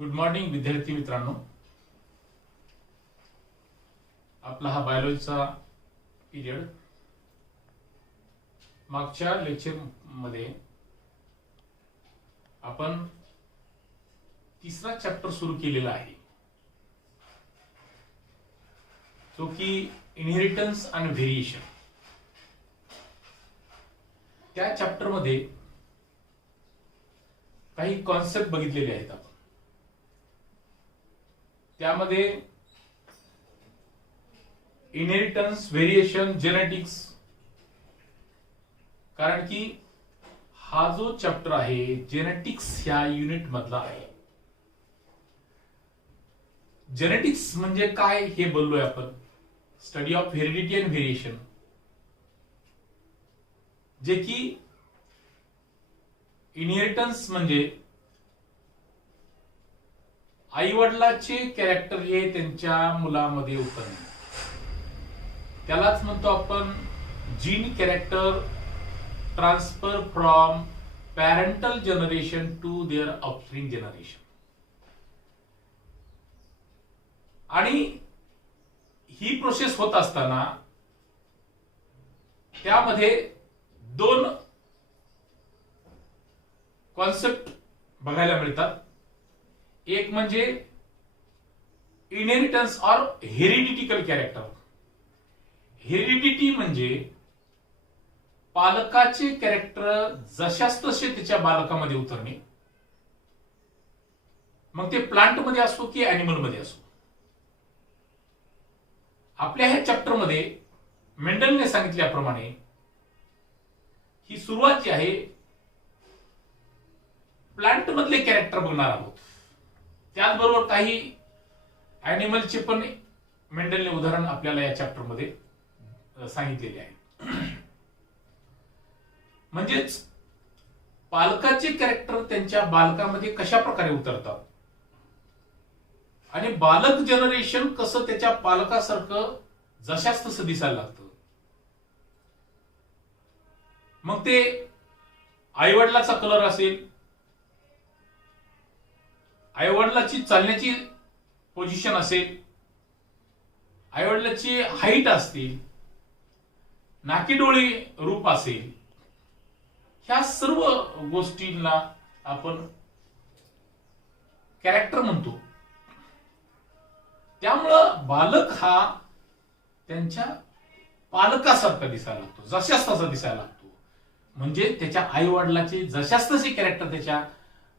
Good morning विद्यार्थी मित्रांनो. आपला हा बायोलॉजीचा पिरियड मागच्या लेक्चर मध्ये आपण तिसरा चॅप्टर सुरू केलेला आहे, जो की इनहेरिटन्स अँड व्हेरिएशन. त्या चॅप्टर मध्ये काही कॉन्सेप्ट बघितलेले आहेत आपण. त्यामध्ये इनहेरिटन्स, व्हेरिएशन, जेनेटिक्स, कारण की हा जो चॅप्टर आहे जेनेटिक्स ह्या युनिट मधला आहे. जेनेटिक्स म्हणजे काय हे बोललोय आपण. Study of heredity and variation, जे की इनहेरिटन्स म्हणजे आई वडिलांचे कॅरेक्टर हे त्यांच्या मुलामध्ये उतरणे, त्यालाच म्हणतो आपण gene character transfer from parental generation to their offspring generation. आणि ही प्रोसेस होत असताना त्यामध्ये दोन कॉन्सेप्ट बघायला मिळतात. एक म्हणजे इनहेरिटन्स और हेरिडिटिकल कॅरेक्टर. हेरिडिटी म्हणजे पालकाचे कॅरेक्टर जशास तसे त्याच्या बालकामध्ये उतरणे, मग ते प्लांट मध्ये असो की अॅनिमल मध्ये असो. आपल्या ह्या चॅप्टर मध्ये मेंडलने सांगितल्याप्रमाणे ही सुरुवात जी आहे प्लांट मधले कॅरेक्टर बघणार आहोत. त्याचबरोबर काही अॅनिमलचे पण मेंडलने उदाहरण आपल्याला या चॅप्टर मध्ये सांगितलेले आहे. म्हणजेच पालकाचे कॅरेक्टर त्यांच्या बालकामध्ये कशा प्रकारे उतरतात आणि बालक जनरेशन कसं त्याच्या पालकासारखं जशास तसं दिसायला लागतं. मग ते आईवडिलाचा कलर असेल, आईवडिलाची चालण्याची पोझिशन असेल, आईवडिलाची हाईट असतील, नाकीडोळे रूप असेल, ह्या सर्व गोष्टींना आपण कॅरेक्टर म्हणतो. त्यामुळं बालक हा त्यांच्या पालकासारखा दिसायला लागतो, जशास तसा दिसायला लागतो. म्हणजे त्याच्या आई वडिलाचे जशास तसे कॅरेक्टर त्याच्या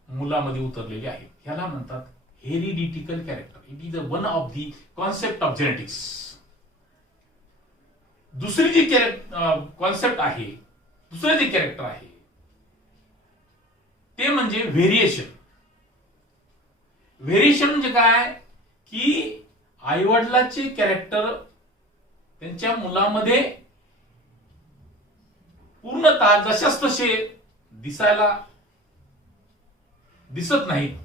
मुलामध्ये उतरलेले आहेत. ह्याला म्हणतात hereditary character. It is one of the concept of genetics. दुसरी जी कॉन्सेप्ट आहे, दुसरे जे कॅरेक्टर आहे ते म्हणजे व्हेरिएशन. व्हेरिएशन म्हणजे काय की आईवडिलाचे कॅरेक्टर त्यांच्या मुलामध्ये पूर्णतः जशास तसे दिसायला दिसत नाहीत.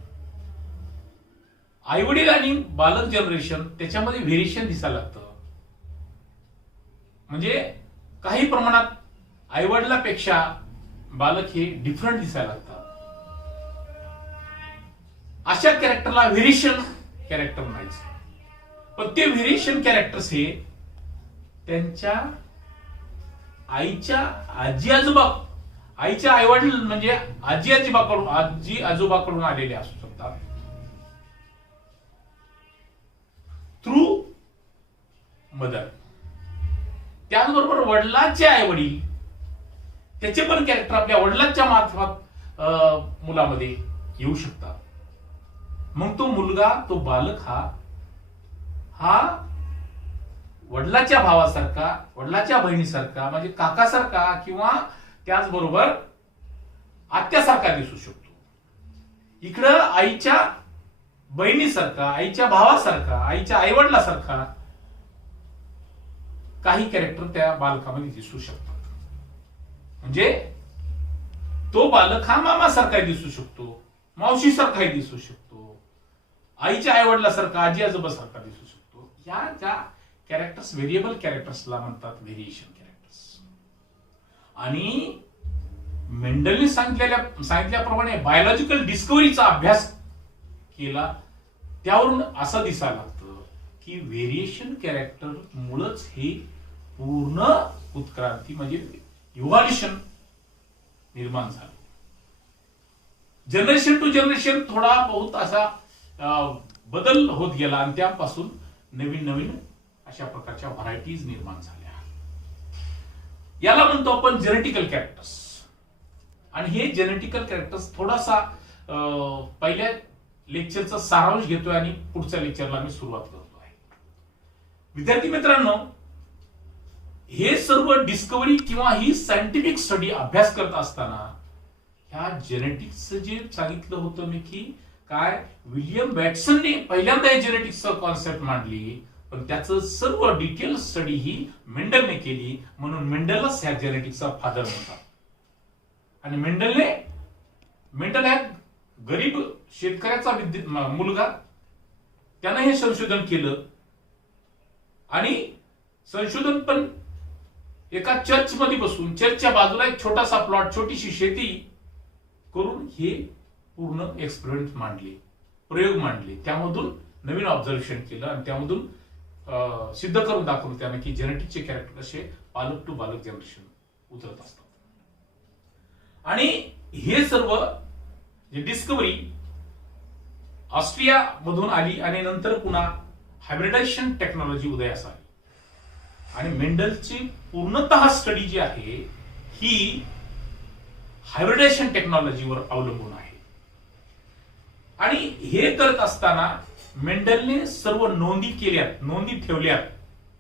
आईवडील आणि बालक जनरेशन त्याच्यामध्ये व्हेरिएशन दिसायला लागतं. म्हणजे काही प्रमाणात आईवडिलापेक्षा बालक हे डिफरंट दिसायला लागतात. अशा कॅरेक्टरला व्हेरिएशन कॅरेक्टर म्हणायचं. पण ते व्हेरिएशन कॅरेक्टर्स हे त्यांच्या आईच्या आजी आईवडील म्हणजे आजी आजोबाकडून आलेले असू शकतात, थ्रू मदर. त्याचबरोबर वडिलांचे आई वडील त्याचे पण कॅरेक्टर आपल्या वडिलांच्या मार्फत मुलामध्ये येऊ शकतात. मग तो मुलगा, तो बालक हा वडिलाच्या भावासारखा, वडिलाच्या बहिणीसारखा म्हणजे काकासारखा किंवा त्याचबरोबर आत्यासारखा दिसू शकतो. इकडं आईच्या बहिणीसारखा, आईच्या भावासारखा, आईच्या आईवडिलासारखा काही कॅरेक्टर त्या बालकामध्ये दिसू शकतात. म्हणजे तो बालक हा मामासारखा दिसू शकतो, मावशीसारखाही दिसू शकतो, आईच्या आईवडिलासारखा, आजी आजोबासारखा दिसू शकतो. या ज्या कॅरेक्टर्स व्हेरिएबल कॅरेक्टर्सला म्हणतात व्हेरिएशन कॅरेक्टर्स. आणि मेंडलने सांगितल्याप्रमाणे बायोलॉजिकल डिस्कव्हरीचा अभ्यास केला, त्यावरून असं दिसायला लागतं की व्हेरिएशन कॅरेक्टर मुळच हे पूर्ण उत्क्रांती म्हणजे इव्हॉल्युशन निर्माण झालं. जनरेशन टू जनरेशन थोडा बहुत असा बदल होत गेला आणि त्यापासून नवीन नवीन अशा प्रकारच्या व्हरायटीज निर्माण झाल्या. याला म्हणतो आपण जेनेटिकल कॅरेक्टर्स. आणि हे जेनेटिकल कॅरेक्टर्स थोडासा पहिल्या लेक्चरचा सारांश घेतोय आणि पुढच्या लेक्चरला मी सुरुवात करतो आहे. विद्यार्थी मित्रांनो, हे सर्व डिस्कव्हरी किंवा ही सायंटिफिक स्टडी अभ्यास करत असताना ह्या जेनेटिक्सचं जे सांगितलं होतं मी की काय विल्यम वॅटसनने पहिल्यांदा हे जेनेटिक्सचं कॉन्सेप्ट मांडली, पण त्याचं सर्व डिटेल स्टडी ही मेंडलने केली, म्हणून मेंडलच ह्या जेनेटिक्सचा फादर होता. आणि मेंडल हा गरीब शेतकऱ्याचा मुलगा, त्यानं हे संशोधन केलं आणि संशोधन पण एका चर्चमध्ये बसून चर्चच्या बाजूला एक छोटासा प्लॉट, छोटीशी शेती करून हे पूर्ण एक्सपेरिमेंट मांडले, प्रयोग मांडले. त्यामधून नवीन ऑब्झर्वेशन केलं आणि त्यामधून सिद्ध करून दाखवलं त्याने की जेनेटिकचे कॅरेक्टर कसे पालक टू बालक जनरेशन उतरत असतात. आणि हे सर्व जे डिस्कव्हरी ऑस्ट्रिया मधून आली आणि नंतर पुन्हा हायब्रिडायझेशन टेक्नॉलॉजी उदयास आली. आणि मेंडलची पूर्णतः स्टडी जी आहे ही हायब्रिडायझेशन टेक्नॉलॉजीवर अवलंबून आहे. आणि हे करत असताना मेंडलने सर्व नोंदी केल्यात, नोंदी ठेवल्यात,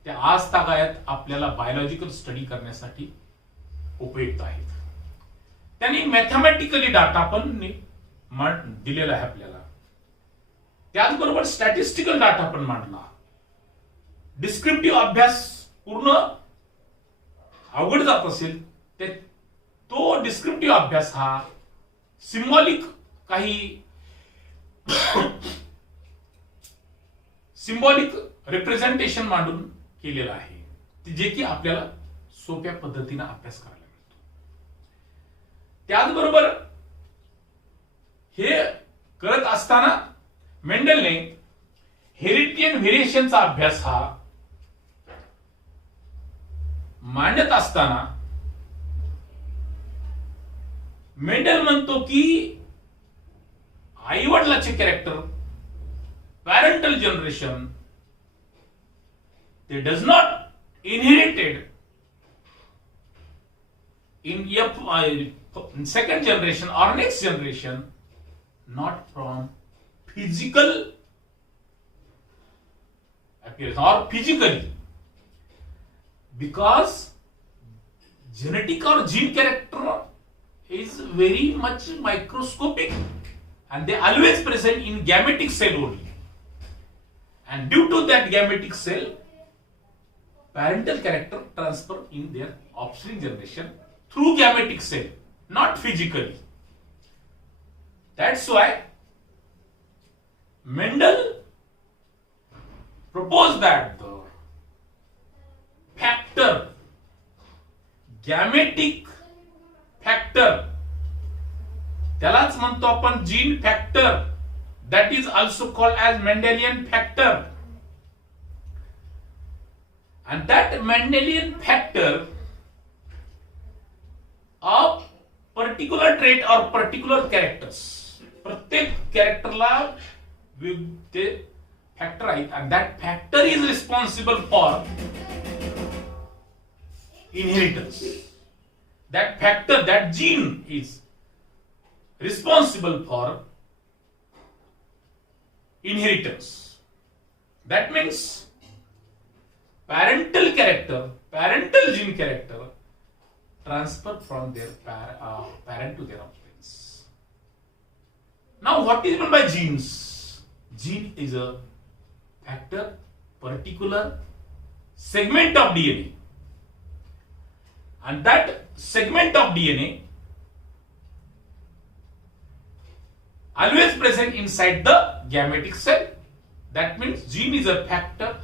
त्या आज तागायत आपल्याला बायोलॉजिकल स्टडी करण्यासाठी उपयुक्त आहेत. त्यांनी मॅथमॅटिकली डाटा पण दिलेला आहे आपल्याला. त्याचबरोबर स्टॅटिस्टिकल डाटा पण मांडला. डिस्क्रिप्टिव्ह अभ्यास पूर्ण अवघड जात असेल तो डिस्क्रिप्टिव्ह अभ्यास हा सिम्बॉलिक काही सिम्बॉलिक रिप्रेझेंटेशन मांडून केलेला आहे, जे की आपल्याला सोप्या पद्धतीने अभ्यास करायला मिळतो. त्याचबरोबर हे करत असताना मेंडलने हेरिडियन व्हेरिएशनचा अभ्यास हा मांडत असताना मेंडल म्हणतो की आई वडिलाचे character parental generation they does not inherited in second generation or next generation, not from physical appearance or physically, because genetic or gene character is very much microscopic and they always present in gametic cell only. And due to that gametic cell, parental character transfer in their offspring generation through gametic cell, not physically. That's why Mendel proposed that the factor, gametic factor, त्यालाच म्हणतो आपण gene factor, that is also called as Mendelian factor. And that Mendelian factor of particular trait or particular characters, प्रत्येक कॅरेक्टरला ते factor आहेत and that factor is responsible for inheritance. That factor, that gene is responsible for inheritance. That means parental character, parental gene character transfer from their parent to their offspring. Now what is meant by genes? Gene is a factor, particular segment of DNA, and that segment of DNA always present inside the gametic cell. That means gene is a factor,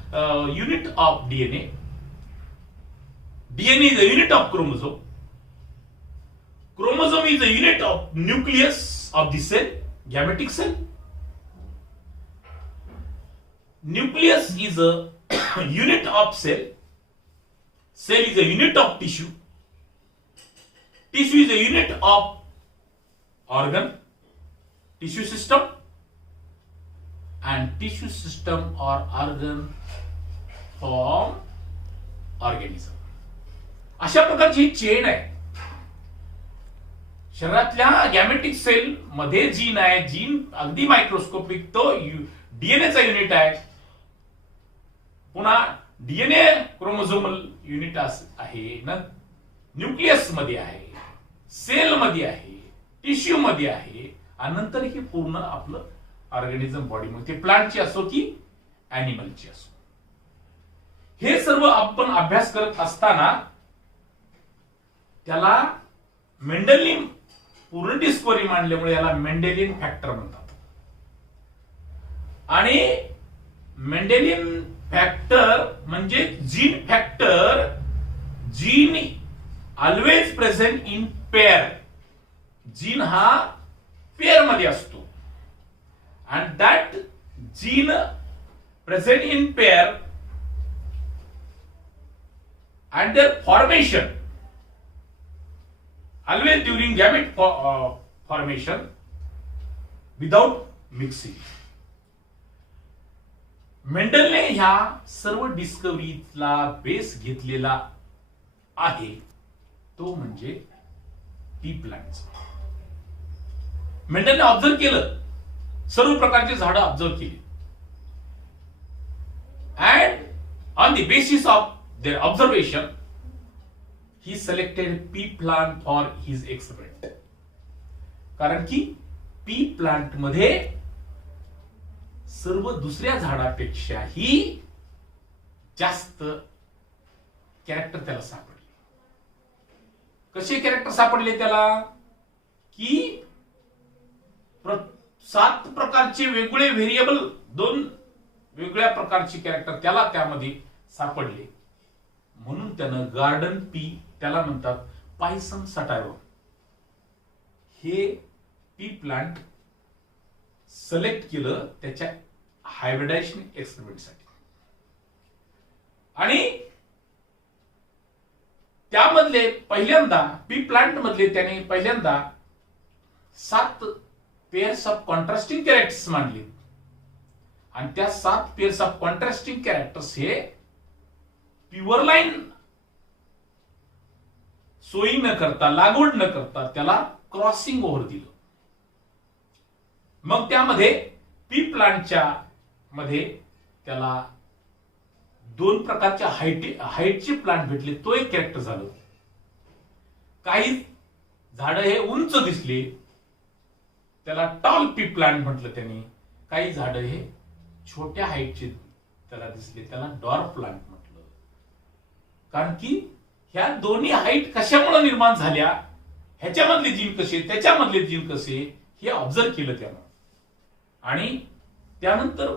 unit of DNA. DNA is a unit of chromosome. Chromosome is a unit of nucleus of the cell, gametic cell. nucleus is a unit of cell. Cell is a unit of tissue. Tissue is a unit of organ, tissue system, and tissue system or organ form organism. अशा प्रकारची chain आहे. शरीरातल्या गॅमेटिक sale मध्ये gene आहे. Gene अगदी microscopic, तो डीएनएचा unit आहे. पुन्हा डीएनए क्रोमोझोमल युनिट आहे ना, न्यूक्लियस मध्ये आहे, सेल मध्ये आहे, टिश्यू मध्ये आहे, आणि नंतर ही पूर्ण आपलं ऑर्गॅनिझम बॉडी मध्ये, प्लांटची असो की ॲनिमलची असो. हे सर्व आपण अभ्यास करत असताना त्याला मेंडलनी पूर्ण डिस्कवरी मांडल्यामुळे याला मेंडेलियन फॅक्टर म्हणतात. आणि मेंडेलियन फॅक्टर म्हणजे gene factor. Gene always present in pair. Gene हा पेअर मध्ये असतो. And that gene present in pair and their formation always during gamete formation without mixing. मेंडलने ह्या सर्व डिस्कवरीला बेस घेतलेला आहे तो म्हणजे पी प्लांट. मेंडलने ऑब्झर्व केलं, सर्व प्रकारचे झाडं ऑब्झर्व केली, and on the basis of their observation he selected pea plant for his experiment. कारण की पी प्लांट मध्ये सर्व दुसऱ्या झाडापेक्षाही जास्त कॅरेक्टर त्याला सापडले. कसे कॅरेक्टर सापडले त्याला की 7 प्रकारचे वेगळे व्हेरिएबल, 2 वेगळ्या प्रकारचे कॅरेक्टर त्याला त्यामध्ये सापडले. म्हणून त्यानं गार्डन पी, त्याला म्हणतात पायसम सटायरो, हे पी प्लांट सिलेक्ट केलं त्याच्या हायब्रिडायझेशन एक्सपेरिमेंटसाठी. आणि त्यामधले पहिल्यांदा पी प्लांट मधले त्याने पहिल्यांदा 7 पेअर्स ऑफ कॉन्ट्रास्टिंग कॅरेक्टर्स मांडले. आणि त्या 7 पेअर्स ऑफ कॉन्ट्रास्टिंग कॅरेक्टर्स हे प्युअर लाईन सोयी न करता, लागवड न करता त्याला क्रॉसिंग ओव्हर दिलं. मग त्यामध्ये पी प्लांटच्या मध्ये त्याला 2 प्रकारच्या हाईटचे प्लांट भेटले, तो एक कॅरेक्टर झालं. काही झाडं हे उंच दिसले, त्याला टॉल पी प्लांट म्हटलं त्यांनी. काही झाडं हे छोट्या हाईटचे त्याला दिसले, त्याला डॉर्फ प्लांट म्हटलं. कारण की ह्या दोन्ही हाईट कशामुळे निर्माण झाल्या, ह्याच्यामधले जीन कसे, त्याच्यामधले जीन कसे, हे ऑब्झर्व केलं त्यानं. आणि त्यानंतर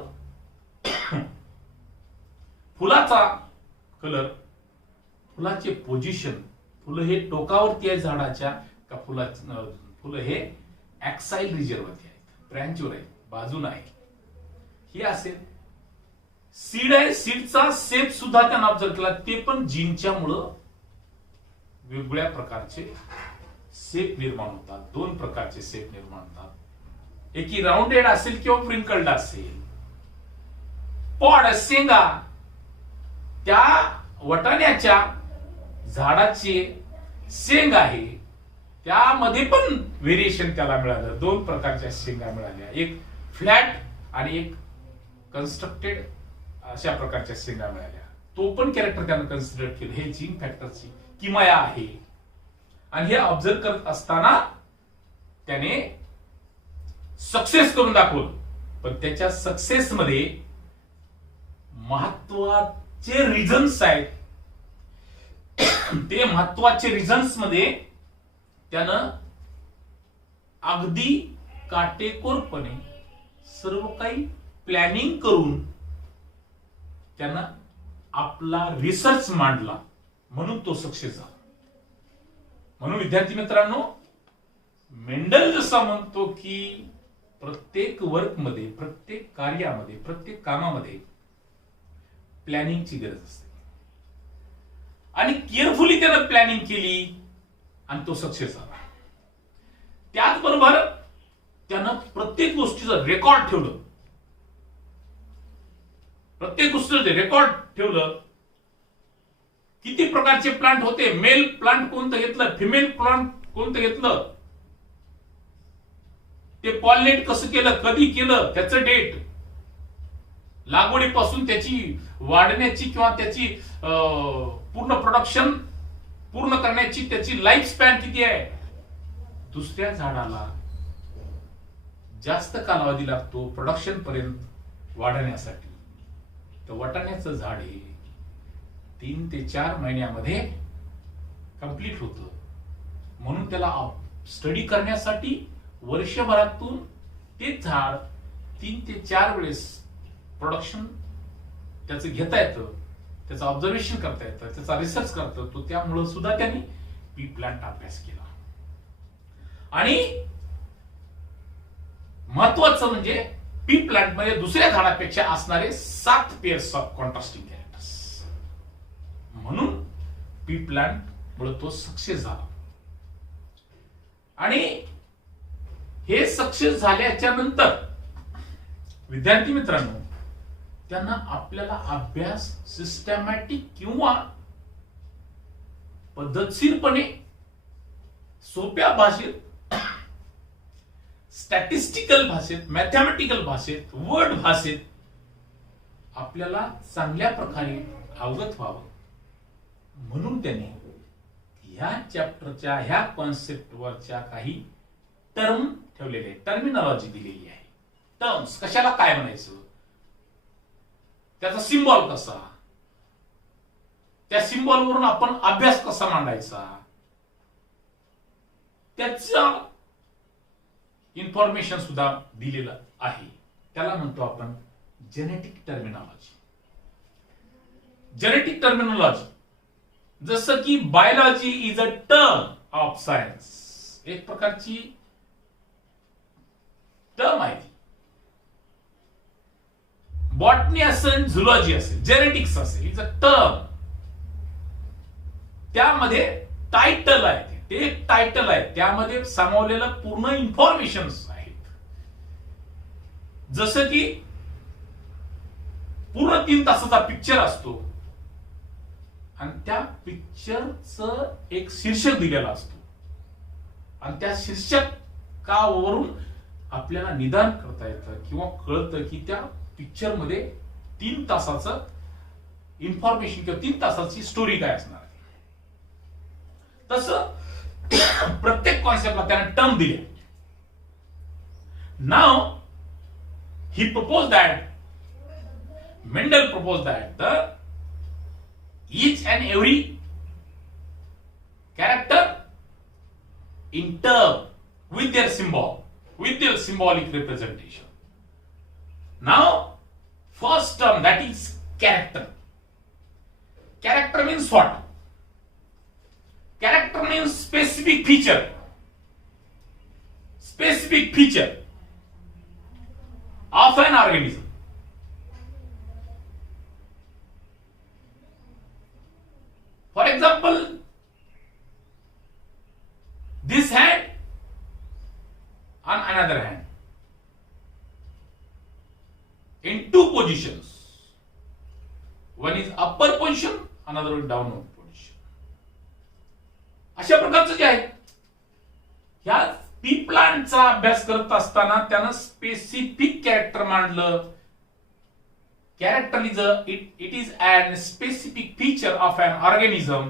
फुलाचा कलर, फुलाचे पोझिशन, फुलं हे टोकावरती आहे झाडाच्या का फुलं हे ऍक्साइल रिजनवरती आहेत, ब्रँचवर आहेत, बाजून आहे, हे असेल. सीड आहे, सीडचा शेप सुद्धा त्यानं ऑब्झर्व केला, ते पण जीनच्या मुळे वेगवेगळ्या प्रकारचे शेप निर्माण होतात. 2 प्रकारचे शेप निर्माण होतात, एकी राऊंडेड असेल किंवा फ्रिंकल्ड असेल. पॉड, शेंगा, त्या वटाण्याच्या झाडाचे शेंग आहे, त्यामध्ये पण व्हेरिएशन त्याला मिळालं. 2 प्रकारच्या शेंगा मिळाल्या, एक फ्लॅट आणि एक कन्स्ट्रक्टेड, अशा प्रकारच्या शेंगा मिळाल्या. तो पण कॅरेक्टर त्यानं कन्सिडर केलं. हे जीन फॅक्टरची किमया आहे. आणि हे ऑब्झर्व करत असताना त्याने सक्सेस करून दाखवलं. पण त्याच्या सक्सेस मध्ये महत्वाचे रिझन्स आहेत. ते महत्वाचे रिझन्स मध्ये त्यानं अगदी काटेकोरपणे सर्व काही प्लॅनिंग करून त्यानं आपला रिसर्च मांडला, म्हणून तो सक्सेस झाला. म्हणून विद्यार्थी मित्रांनो, मेंडल जसा म्हणतो की प्रत्येक वर्क मध्ये, प्रत्येक कार्यामध्ये, प्रत्येक कामामध्ये प्लॅनिंगची गरज असते आणि केअरफुली त्यानं प्लॅनिंग केली आणि तो सक्सेस झाला. त्याचबरोबर त्यानं प्रत्येक गोष्टीचं रेकॉर्ड ठेवलं, प्रत्येक गोष्टीचं रेकॉर्ड ठेवलं. किती प्रकारचे प्लांट होते, मेल प्लांट कोणतं घेतलं, फिमेल प्लांट कोणतं घेतलं, ते पॉलिनेट कसं केलं, कधी केलं, त्याचं डेट, लागवडीपासून त्याची वाढण्याची किंवा त्याची पूर्ण प्रोडक्शन पूर्ण करण्याची त्याची लाईफ स्पॅन किती आहे. दुसऱ्या झाडाला जास्त कालावधी लागतो प्रोडक्शन पर्यंत वाढण्यासाठी. तर वाटाण्याचं झाड हे 3 ते 4 महिन्यामध्ये कंप्लीट होतं. म्हणून त्याला स्टडी करण्यासाठी वर्षभरातून ते झाड 3 ते 4 वेळेस प्रोडक्शन त्याचं घेता येतं, त्याचं ऑब्झर्वेशन करता येतं, त्याचा रिसर्च करता येतो. त्यामुळे सुद्धा त्यांनी पी प्लांट अभ्यास केला. आणि महत्वाचं म्हणजे पी प्लांट मध्ये दुसऱ्या झाडापेक्षा असणारे 7 पेअर्स ऑफ कॉन्ट्रास्टिंग कॅरेक्टर्स. म्हणून पी प्लांट मुळे तो सक्सेस झाला. आणि हे सक्सेस झाल्याच्या नंतर विद्यार्थी मित्रांनो, त्यांना आपल्याला अभ्यास सिस्टमॅटिक किंवा पद्धतशीरपणे सोप्या भाषेत, स्टॅटिस्टिकल भाषेत, मॅथमॅटिकल भाषेत, वर्ड भाषेत आपल्याला चांगल्या प्रकारे अवगत व्हावं म्हणून त्यांनी ह्या चॅप्टरच्या ह्या कॉन्सेप्टवरच्या काही टर्म ठेवलेले, टर्मिनॉलॉजी दिलेली आहे. टर्म्स कशाला काय म्हणायचं, त्याचा सिम्बॉल कसा, त्या सिम्बॉल वरून आपण अभ्यास कसा मांडायचा, त्याचा इन्फॉर्मेशन सुद्धा दिलेलं आहे. त्याला म्हणतो आपण जेनेटिक टर्मिनॉलॉजी. जेनेटिक टर्मिनॉलॉजी जसं की biology is a term of science, एक प्रकारची टर्म आहे. बॉटनी असेल, झुलॉजी असेल, जेनेटिक्स असेल, इज अ टर्म. त्यामध्ये टायटल आहे, ते एक टायटल आहे, त्यामध्ये सामावलेलं पूर्ण इन्फॉर्मेशन आहेत. जसं की पूर्ण 3 तासाचा पिक्चर असतो आणि त्या पिक्चरचं एक शीर्षक दिलेलं असतो आणि त्या शीर्षकावरून आपल्याला निदान करता येतं किंवा कळतं की त्या पिक्चर मध्ये 3 तासाचं इन्फॉर्मेशन किंवा 3 तासाची स्टोरी काय असणार आहे. तसं प्रत्येक कॉन्सेप्टला त्याने टर्म दिले. Now he propose that Mendel propose that the each and every character in term with their symbol, with their symbolic representation. Now, first term, that is character. Character means what? Character means specific feature. Specific feature of an organism. For example, this hand on another hand in 2 positions. One is upper position, another one downward position. अशा प्रकारचं जे आहे, ह्या P प्लांटचा अभ्यास करत असताना त्यानं specific character मांडलं. Character is it is an specific feature of an organism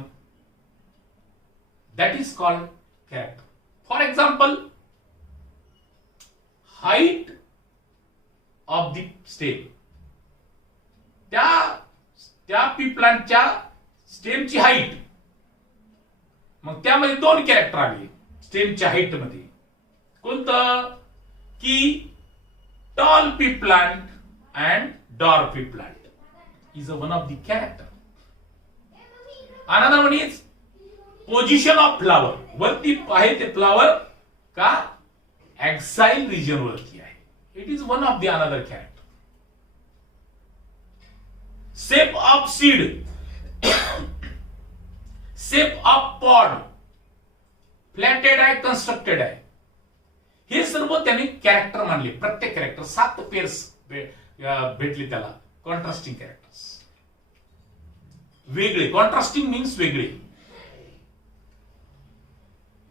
that is called character. For example, height of the stem. त्या पी प्लांटच्या स्टेमची हाईट, मग त्यामध्ये 2 कॅरेक्टर आले स्टेमच्या हाईट मध्ये. कोणतं की tall pea plant and dwarf pea plant is one of the character. Another one is position of flower. वरती आहे ते फ्लावर का एक्साइल रिजन वरती आहे. It is one of the another character. Shape of seed, shape of pod, flatted आहे, constructed आहे, हे सर्व त्याने कॅरेक्टर मानले. प्रत्येक कॅरेक्टर 7 पेअर्स भेटले त्याला कॉन्ट्रास्टिंग कॅरेक्टर्स. वेगळे, कॉन्ट्रास्टिंग मीन्स वेगळे.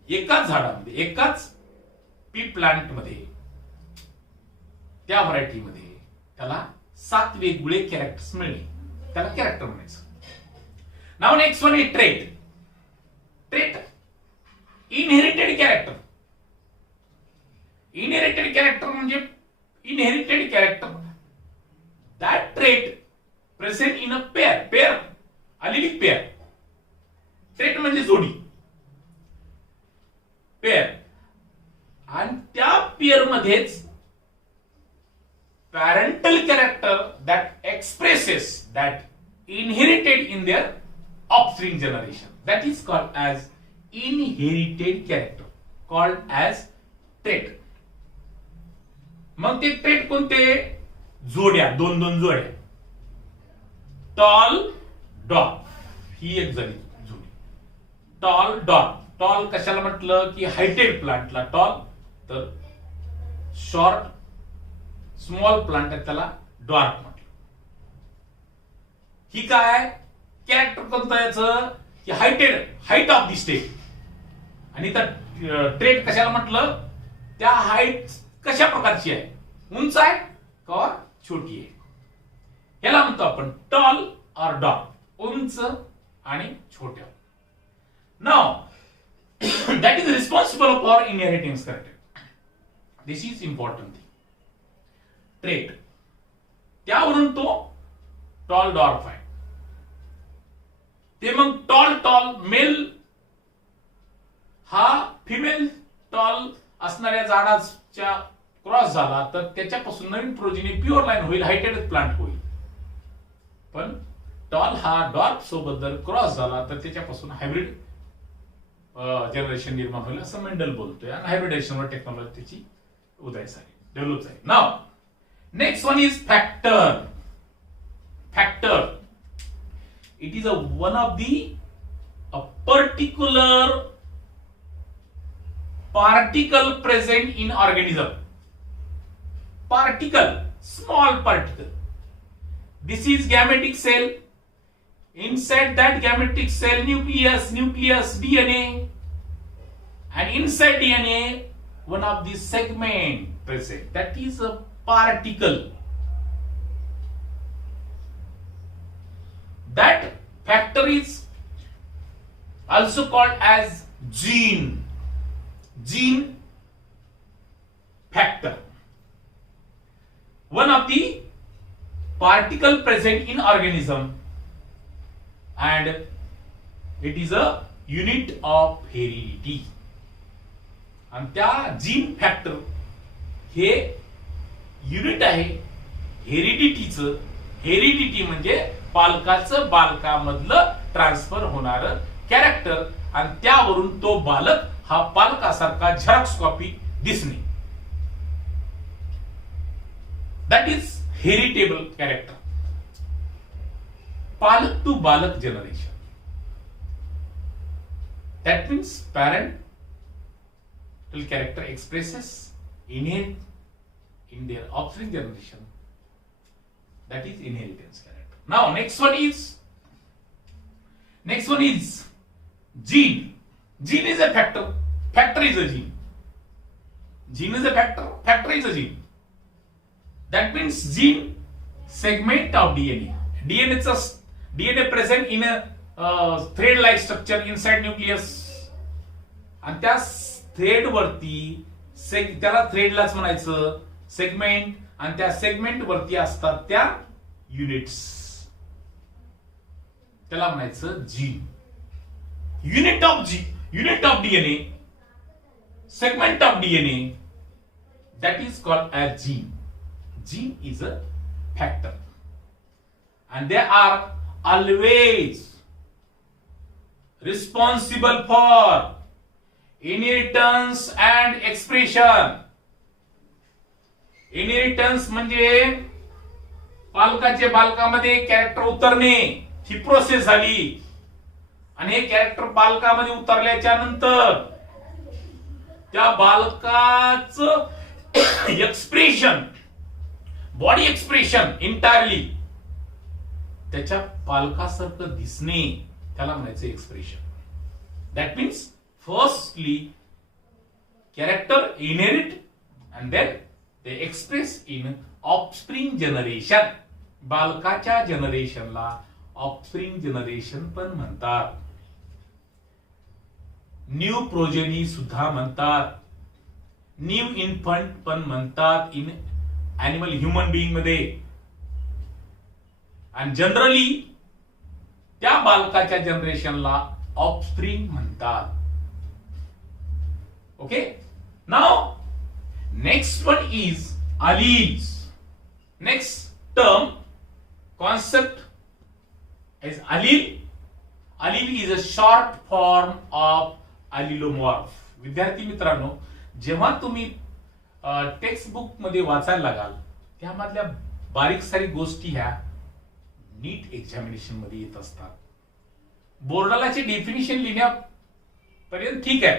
एकाच झाडामध्ये, एकाच पी प्लांट मध्ये, त्या व्हरायटीमध्ये त्याला 7 वेगवेगळे कॅरेक्टर्स मिळले. त्याला कॅरेक्टर म्हणायचं. Now next one is trait. Trait, inherited character. Inherited character म्हणजे inherited character that trait present in a pair. Pair आलेली पेअर. ट्रेट म्हणजे जोडी, पेअर. आणि त्या पेअर मध्येच parental character that expresses that inherited in their offspring generation. That is called as inherited character, called as trait. मग ते trait कोणते? जोड्या, 2-2 जोड्या. टॉल डॉग ही एक झाली जोडी. Tall dog. टॉल कशाला म्हटलं की हायटेड प्लांटला टॉल, तर शॉर्ट स्मॉल प्लांट आहे त्याला डॉर्क म्हटलं. ही काय कॅरेक्टर कोणतं याचं की हायटेड, हाईट ऑफ दी स्टेट. आणि त्या ट्रेट कशाला म्हटलं? त्या हाईट कशा प्रकारची आहे? उंच आहे का छोटी आहे? याला म्हणतो आपण टॉल ऑर डॉग, उंच आणि छोट्या. Now that is responsible for inheritance character. This is important thing. Trait. त्यावरून तो टॉल डॉर्फ आहे. ते मग टॉल मेल हा फिमेल टॉल असणाऱ्या झाडाच्या क्रॉस झाला तर त्याच्यापासून नवीन प्रोजिनी प्युअर लाईन होईल, हायटेड प्लांट होईल. पण टॉल हा डॉर्फ सोबत जर क्रॉस झाला तर त्याच्यापासून हायब्रिड जनरेशन निर्माण होईल असं मेंडल बोलतोय. आणि हायब्रिडेशनवर टेक्नॉलॉजी त्याची उदय झाली, डेव्हलप झाली. Now next one is factor. Factor, it is one of the particular particle present in organism. Particle, small particle. This is gametic cell. Inside that gametic cell, nucleus, DNA, and inside DNA, one of the segment present. That is a particle. That factor is also called as gene. Gene factor, one of the particle present in organism, and it is a unit of heredity. आणि त्या gene factor हे unit आहे हेरिडिटीचं. Heredity म्हणजे पालकाचं बालकामधलं transfer होणार character, आणि त्यावरून तो बालक हा पालकासारखा झेरॉक्स कॉपी दिसणे. That is heritable character. पालक टू बालक generation. That means parental character expresses inherit in their offspring generation. That is inheritance character. Now next one is gene. Gene is a factor. Factor is a gene. Gene is a factor. Factor is a gene. That means gene segment of DNA. DNA present in a thread-like structure inside nucleus. आणि त्या thread वरती त्याला थ्रेडलाच म्हणायचं segment, आणि त्या segment वरती असतात त्या युनिट्स, त्याला म्हणायचं gene. Unit of DNA, segment of DNA, that is called as gene. Gene is a factor, and they are always responsible for inheritance and expression. Inheritance म्हणजे पालकाचे बालकामध्ये कॅरेक्टर उतरणे ही प्रोसेस झाली. आणि हे कॅरेक्टर बालकामध्ये उतरल्याच्या नंतर त्या बालकाचं एक्सप्रेशन, बॉडी एक्सप्रेशन इंटायरली त्याच्या पालकासारखं दिसणे, त्याला म्हणायचं expression. That means firstly character inherit and then they express in offspring generation. बालकाच्या जनरेशनला ऑफस्प्रिंग जनरेशन पण म्हणतात, न्यू प्रोजेनी सुद्धा म्हणतात, न्यू इन्फंट पण म्हणतात इन अॅनिमल ह्युमन बिईंग मध्ये. आणि जनरली त्या बालकाच्या जनरेशनला ऑफस्प्रिंग म्हणतात. Okay, now next one is alleles. Next term, concept is allele. Allele is a short form of allelomorph. विद्यार्थी मित्रांनो, जेव्हा तुम्ही टेक्स्ट बुक मध्ये वाचायला लागाल त्यामधल्या बारीक सारी गोष्टी ह्या नीट एक्झामिनेशन मध्ये येत असतात. बोर्डालाची डेफिनेशन लिहिण्यापर्यंत ठीक आहे,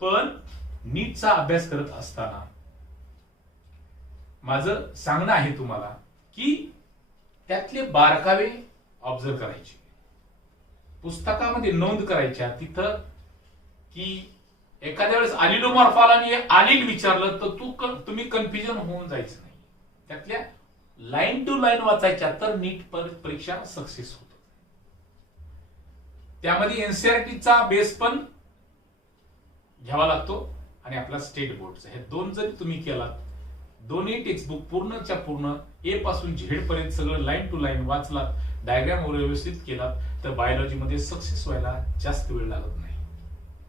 पण नीटचा अभ्यास करत असताना माझं सांगणं आहे तुम्हाला की त्यातले बारकावे ऑब्झर्व करायचे, पुस्तकामध्ये नोंद करायच्या. तिथं की एखाद्या वेळेस allelomorph आला आणि allele विचारलं तर तुम्ही कन्फ्युजन होऊन जायचं नाही. त्यातल्या लाईन टू लाईन वाचायच्या, तर नीट परीक्षा सक्सेस होत. त्यामध्ये एनसीईआरटीचा बेस पण घ्यावा लागतो आणि आपला स्टेट बोर्डचा. हे दोन जरी तुम्ही केलात, दोन्ही टेक्स्टबुक पूर्णच्या पूर्ण ए पासून झेड पर्यंत सगळं लाईन टू लाईन वाचलात, डायग्राम व्यवस्थित केलात, तर बायोलॉजी मध्ये सक्सेस व्हायला जास्त वेळ लागत नाही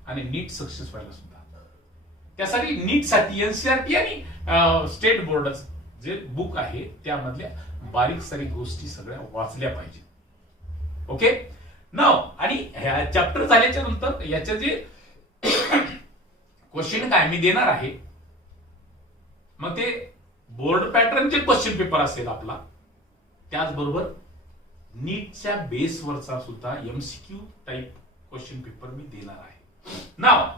आणि नीट सक्सेस व्हायला सुद्धा. त्यासाठी नीट साठी एनसीईआरटी आणि स्टेट बोर्डच जे बुक आहे त्यामधल्या बारीक सारी गोष्टी सगळ्या वाचल्या पाहिजे. ओके, नाव आणि ह्या चॅप्टर झाल्याच्या नंतर याचे जे क्वेश्चन काय मी देणार आहे, मग ते बोर्ड पॅटर्नचे क्वेश्चन पेपर असेल आपला, त्याचबरोबर नीटच्या बेसवरचा सुद्धा एमसीक्यू टाइप क्वेश्चन पेपर मी देणार आहे. नाव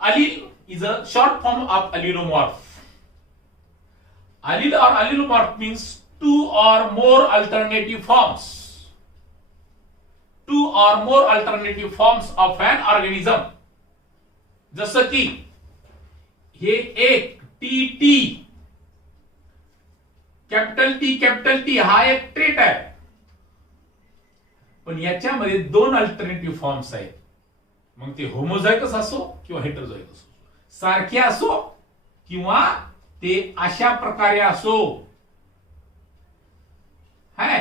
allele is a short form of allelomorph. Allele or allelomorph means two or more alternative forms. Two or more alternative forms of an organism. जसं की हे एक टी कॅपिटल टी हा एक trait आहे, पण याच्यामध्ये दोन अल्टरनेटिव्ह फॉर्म्स आहेत. मग ते होमोझायगस असो किंवा हेटेरोझायगस असो, सारखे असो किंवा ते अशा प्रकारे असो, है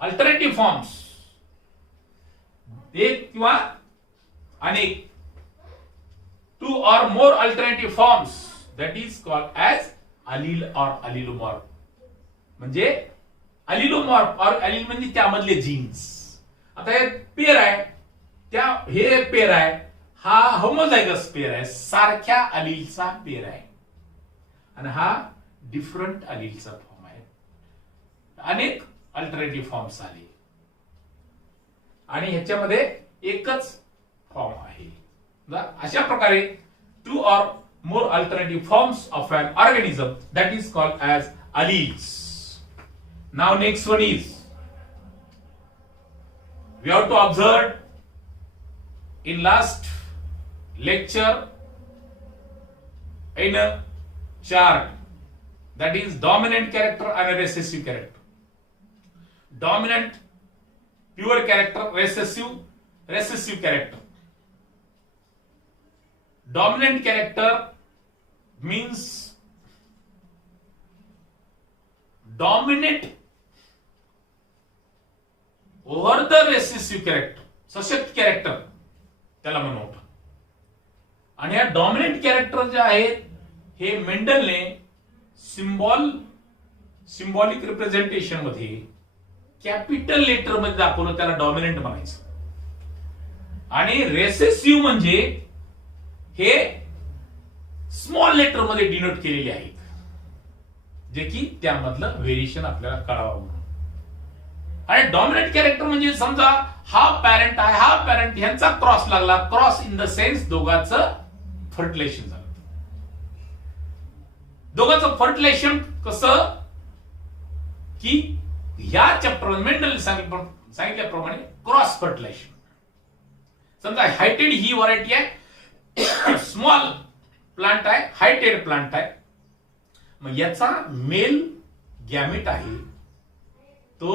अल्टरनेटिव्ह फॉर्म्स एक किंवा अनेक, two or more alternative forms, that is called as allele or allelomorph. म्हणजे allelomorph or allele म्हणजे त्यामधले जीन्स. आता हे पेअर आहे, हे पेअर आहे, हा होमोझायगस पेअर आहे, सारख्या अलीलचा पेअर आहे, आणि हा डिफरंट अलीलचा फॉर्म आहे. अनेक अल्टरनेटिव्ह फॉर्म्स आले आणि ह्याच्यामध्ये एकच फॉर्म आहे. अशा प्रकारे two or more alternative forms of an organism, that is called as alleles. Now next one is, we have to observe in last lecture in a chart, that is dominant character and a recessive character. Dominant pure character, recessive character. Dominant character means dominate over the recessive character, सशक्त character त्याला म्हणतो. आणि या dominant character जे आहेत हे मेंडलने symbolic representation मध्ये capital letter मध्ये दाखवलं, त्याला डॉमिनंट म्हणायचं. आणि रेसेसिव्ह म्हणजे हे स्मॉल लेटर मध्ये डिनोट केलेले आहेत, जे की त्यामधलं व्हेरिएशन आपल्याला कळावं म्हणून. आणि डॉमिनंट कॅरेक्टर म्हणजे समजा हा पॅरेंट आहे, हा पॅरेंट ह्यांचा क्रॉस लागला, क्रॉस इन द सेन्स दोघांचं फर्टिलायझेशन झालं. दोघांचं फर्टिलायझेशन कसं की ह्या चॅप्टर मेंडल सांगितल्याप्रमाणे क्रॉस फर्टिलायझेशन. समजा हायटेड ही व्हरायटी आहे, स्मॉल प्लांट आहे, हायटेड प्लांट आहे. मग याचा मेल गॅमेट आहे तो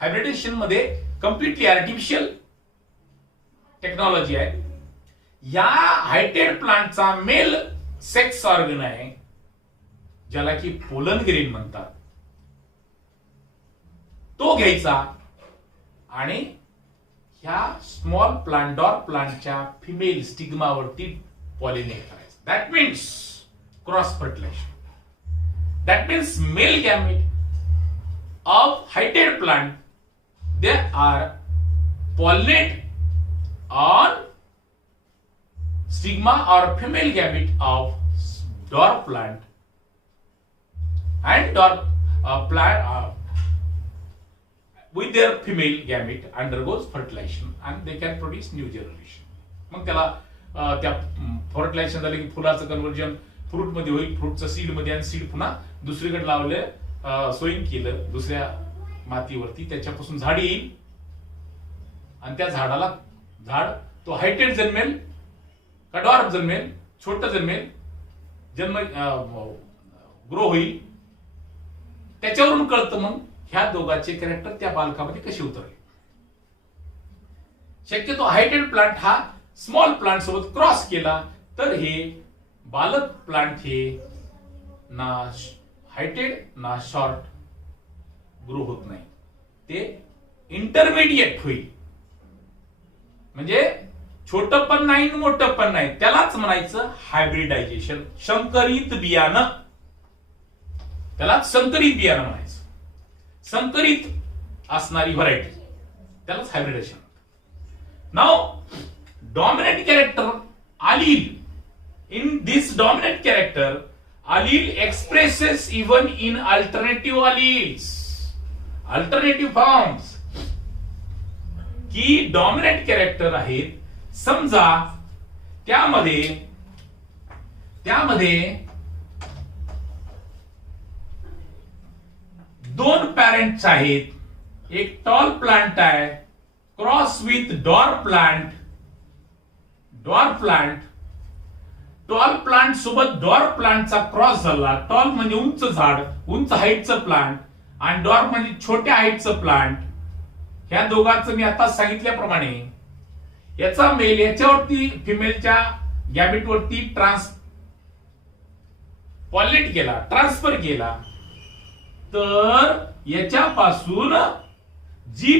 हायब्रिडेशन मध्ये कम्प्लिटली आर्टिफिशियल टेक्नॉलॉजी आहे. या हायटेड प्लांटचा मेल सेक्स ऑर्गन आहे ज्याला की पोलन ग्रेन म्हणतात. तो घ्यायचा आणि ह्या स्मॉल प्लांट डॉर प्लांटच्या फिमेल स्टिग्मावरती पॉलिनेट करायचं. That means cross fertilisation. That means male gamete of heighted plant they are pollinate on stigma or female gamete of dwarf plant and dwarf plant with their female gamete undergoes fertilization and they can produce new generation. मग त्याला त्या fertilisation झालं की फुलाचं conversion fruit मध्ये होईल, फ्रूटचं seed मध्ये, आणि सीड पुन्हा दुसरीकडे लावले, सोईंग केलं दुसऱ्या मातीवरती, त्याच्यापासून झाड येईल आणि त्या झाडाला तो हायटेड जन्मेल का डॉर्फ जन्मेल, छोट जन्मेल, जन्म ग्रो होईल. त्याच्यावरून कळतं मग ह्या दोघांचे कॅरेक्टर त्या बालकामध्ये कसे उतरले. शक्यतो हायटेड प्लांट हा स्मॉल प्लांट सोबत क्रॉस केला तर हे बालक प्लांट हे ना हायटेड ना शॉर्ट ग्रो होत नाही, ते इंटरमिडिएट होईल. म्हणजे छोट पण नाही मोठं पण नाही, त्यालाच म्हणायचं हायब्रिडायझेशन, संकरित बियाणं. त्यालाच संकरित बियाणं म्हणायचं. संकरित असणारी व्हरायटी त्यालाच hybridisation. Now dominant character allele. In this dominant character, allele expresses even in alternative alleles, alternative forms. की डॉमिनंट कॅरेक्टर आहेत, समजा त्यामध्ये दोन पॅरेंट्स आहेत. एक टॉल प्लांट आहे cross with dwarf plant. Tall plant सोबत डॉर्फ प्लांटचा क्रॉस झाला. टॉल म्हणजे उंच झाड, उंच हाईटचं प्लांट, आणि डॉर्फ म्हणजे छोट्या हाईटचं प्लांट. ह्या दोघांचं मी आता सांगितल्याप्रमाणे याचा मेल याच्यावरती फिमेलच्या गॅमेटवरती पॉलिनेट केला, ट्रान्सफर केला, तर याच्यापासून जी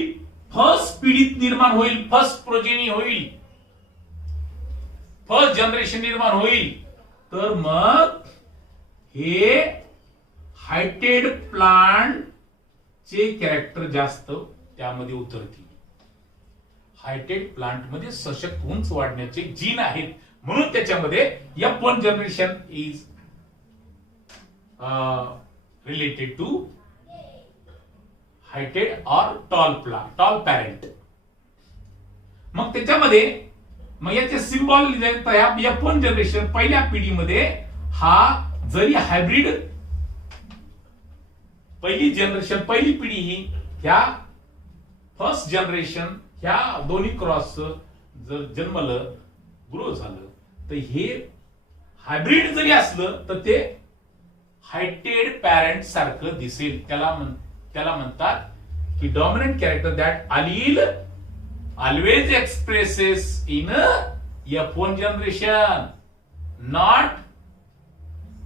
फर्स्ट पिढीत निर्माण होईल, फर्स्ट प्रोजेनी होईल, फर्स्ट जनरेशन निर्माण होईल, तर मग हे हायटेड प्लांट चे कॅरेक्टर जास्त त्यामध्ये उतरतील. हायटेड प्लांट मध्ये सशक्त उंच वाढण्याचे जीन आहेत, म्हणून त्याच्यामध्ये F1 generation is related to heighted or tall parent. मग त्याच्यामध्ये मग याचे सिम्बॉल F1 जनरेशन पहिल्या पिढीमध्ये हा जरी हायब्रिड पहिली पिढी ही ह्या फर्स्ट जनरेशन ह्या दोन्ही क्रॉस जर जन्मलं, ग्रो झालं, तर हे हायब्रिड जरी असलं तर ते हायटेड पॅरेंट सारखं दिसेल. त्याला म्हणतात की dominant character that allele always expresses in F1 generation, not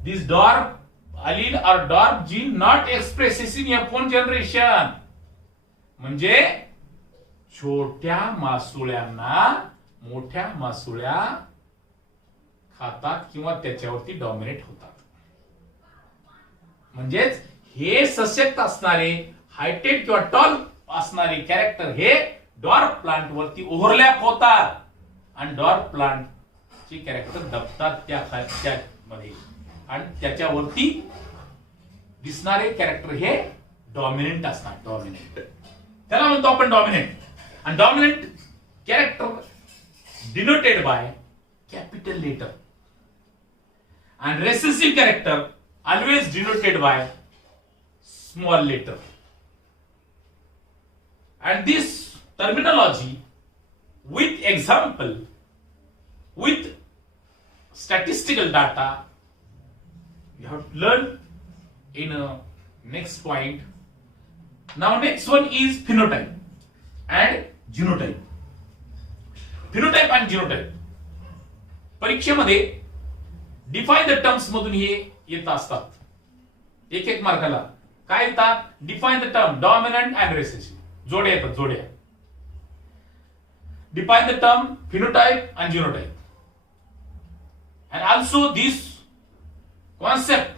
this dwarf allele or dwarf gene not expresses in F1 generation. म्हणजे छोट्या मासुळ्यांना मोठ्या मासुळ्या खातात किंवा त्याच्यावरती डॉमिनेट होतात. म्हणजेच हे सशक्त असणारे हायटेड किंवा टॉल असणारे कॅरेक्टर हे डॉर्फ प्लांट वरती ओव्हरलॅप होतात आणि डॉर्फ प्लांट चे कॅरेक्टर दबतात त्यामध्ये आणि त्याच्यावरती दिसणारे कॅरेक्टर हे डॉमिनंट असणार. डॉमिनंट त्याला म्हणतो आपण डॉमिनंट. आणि dominant character denoted by capital letter and recessive character always denoted by small letter. And this terminology with example, with statistical data, you have to learn in a next point. Now next one is phenotype and genotype. Phenotype and genotype परीक्षेमध्ये define the terms मधून हे येत असतात. एक एक मार्काला काय येतात? Define the term dominant and recessive जोड्या येतात. जोड्या. Define the term phenotype and genotype. And also this concept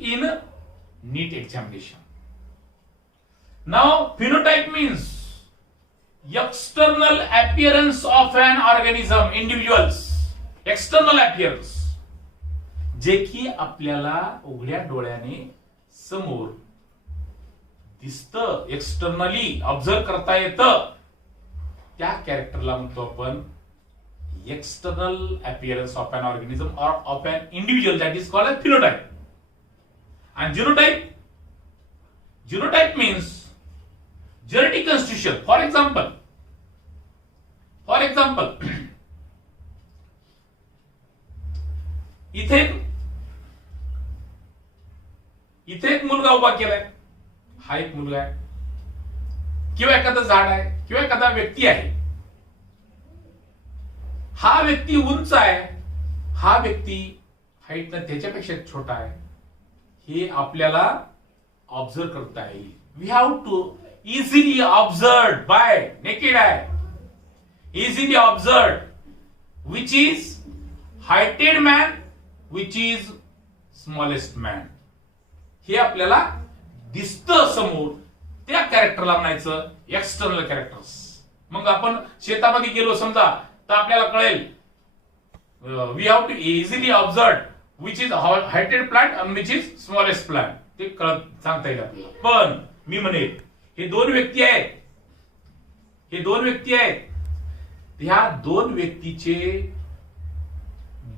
in NEET examination. Now phenotype means external appearance of an organism, individuals. External appearance जे की आपल्याला उघड्या डोळ्याने समोर दिसतं, एक्सटर्नली ऑब्झर्व करता येतं, त्या कॅरेक्टरला म्हणतो आपण external appearance of an organism or of an individual, that is called a phenotype. आणि genotype means genetic constitution. For example, इथे एक मुलगा उभा केलाय. हा एक मुलगा आहे किंवा एखादं झाड आहे किंवा एखादा व्यक्ती आहे. हा व्यक्ती उंच आहे, हा व्यक्ती हाईटनं त्याच्यापेक्षा छोटा आहे. हे आपल्याला ऑब्झर्व करता येईल. We have to easily observed by naked eye, easily observed which is heighted man, which is smallest man. हे आपल्याला दिसतं समोर. त्या कॅरेक्टरला म्हणायचं एक्सटर्नल कॅरेक्टर्स. मग आपण शेतामध्ये गेलो समजा तर आपल्याला कळेल we have to easily observe which is heighted plant आणि विच इज स्मॉलेस्ट प्लांट. ते कळत सांगता येईल आपल्याला. पण मी म्हणेन हे दोन व्यक्ती आहेत, ह्या दोन व्यक्तीचे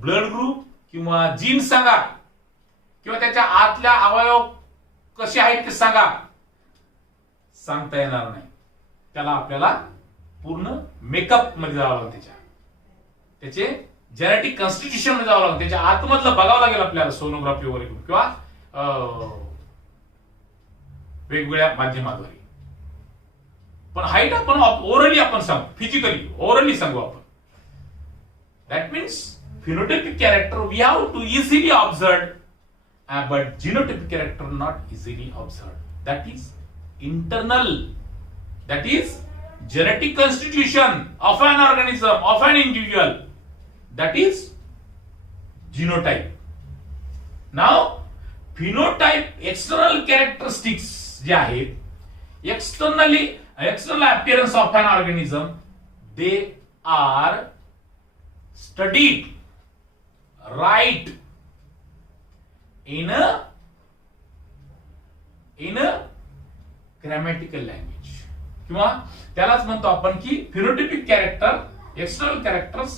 ब्लड ग्रुप किंवा जीन सांगा किंवा त्याच्या आतल्या अवयव कसे आहेत ते सांगता येणार नाही. त्याला आपल्याला पूर्ण मेकअप मध्ये जावं लागेल. त्याचे जेनेटिक कॉन्स्टिट्यूशन मध्ये जावं लागेल. त्याच्या आतमधलं बघावं लागेल आपल्याला सोनोग्राफी वगैरे किंवा वेगवेगळ्या माध्यमाद्वारे. पण हाईट आपण ओरली आपण सांगू, फिजिकली ओरली सांगू आपण. That means phenotypic character we have to easily observe, but genotypic character not easily observe. That is internal, that is genetic constitution of an organism, of an individual, that is genotype. Now phenotype external characteristics जे आहेत, external appearance of an organism, they are studied right in a grammatical language. किंवा त्यालाच म्हणतो आपण की phenotypic character external characters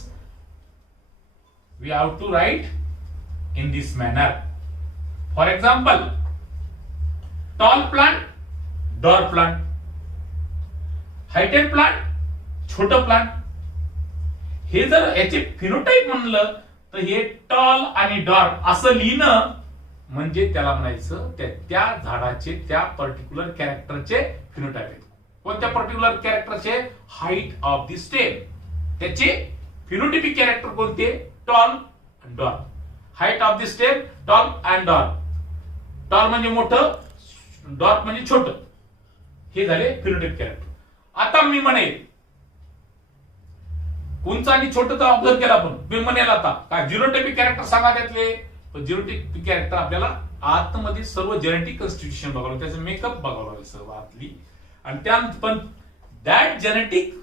we have to write in this manner. For example tall plant, dwarf plant, heighted plant, छोट plant. हे जर याचे phenotype म्हणलं तर हे टॉल आणि डॉर असं लिहिणं म्हणजे त्याला म्हणायचं त्या झाडाचे त्या पर्टिक्युलर कॅरेक्टरचे फिनोटाइप आहेत. कोणत्या पर्टिक्युलर कॅरेक्टरचे? Height of the stem. त्याचे फिनोटाइपिक कॅरेक्टर कोणते? Tall and dwarf. Height of the stem, tall and dwarf. Tall म्हणजे मोठं, डॉर म्हणजे छोट. हे झाले फिनोटाइपिक कॅरेक्टर. आता मी म्हणेल उंच आणि छोटं तर ऑब्झर्व केला आपण. मी म्हणेल आता काय जिनोटाइपिक कॅरेक्टर सांगा त्यातले. जिनोटाइपिक कॅरेक्टर आपल्याला आतमध्ये सर्व जेनेटिक कॉन्स्टिट्यूशन बघावं, त्याचं मेकअप बघावं लागेल सर्व आतली. आणि त्या पण that genetic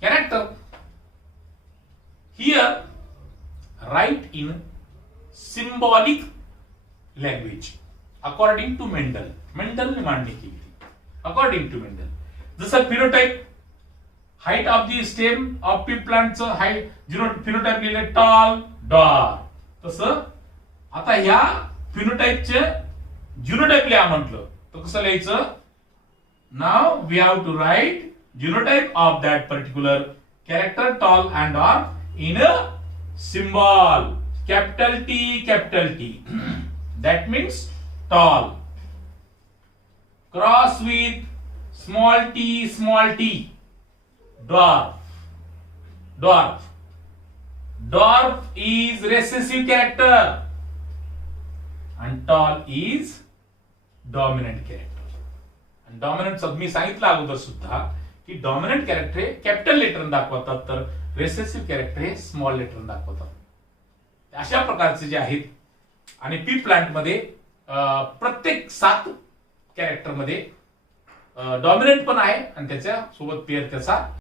character here write in symbolic language according to Mendel. मेंडलने मांडणी केली अकॉर्डिंग टू मेंडल. जसं phenotype, height of the stem of P प्लांटचं हाईट फिनोटाईप लिहिले टॉल डॉर. तसं आता ह्या फिनोटाईपचे जिनोटाईप लिहा म्हटलं तर कसं लिहायचं? Now we have to write genotype of that particular character tall and dwarf in a symbol capital T. That means tall. Cross with small t. Dwarf. Dwarf is recessive character and tall is dominant character. And dominant मी सांगितलं अगोदर सुद्धा की dominant character हे capital letter दाखवतात, तर recessive character हे small letter दाखवतात. अशा प्रकारचे जे आहेत. आणि पी प्लांट मध्ये प्रत्येक 7 कॅरेक्टर मध्ये डॉमिनंट पण आहे आणि त्याच्या सोबत पेअर त्याचा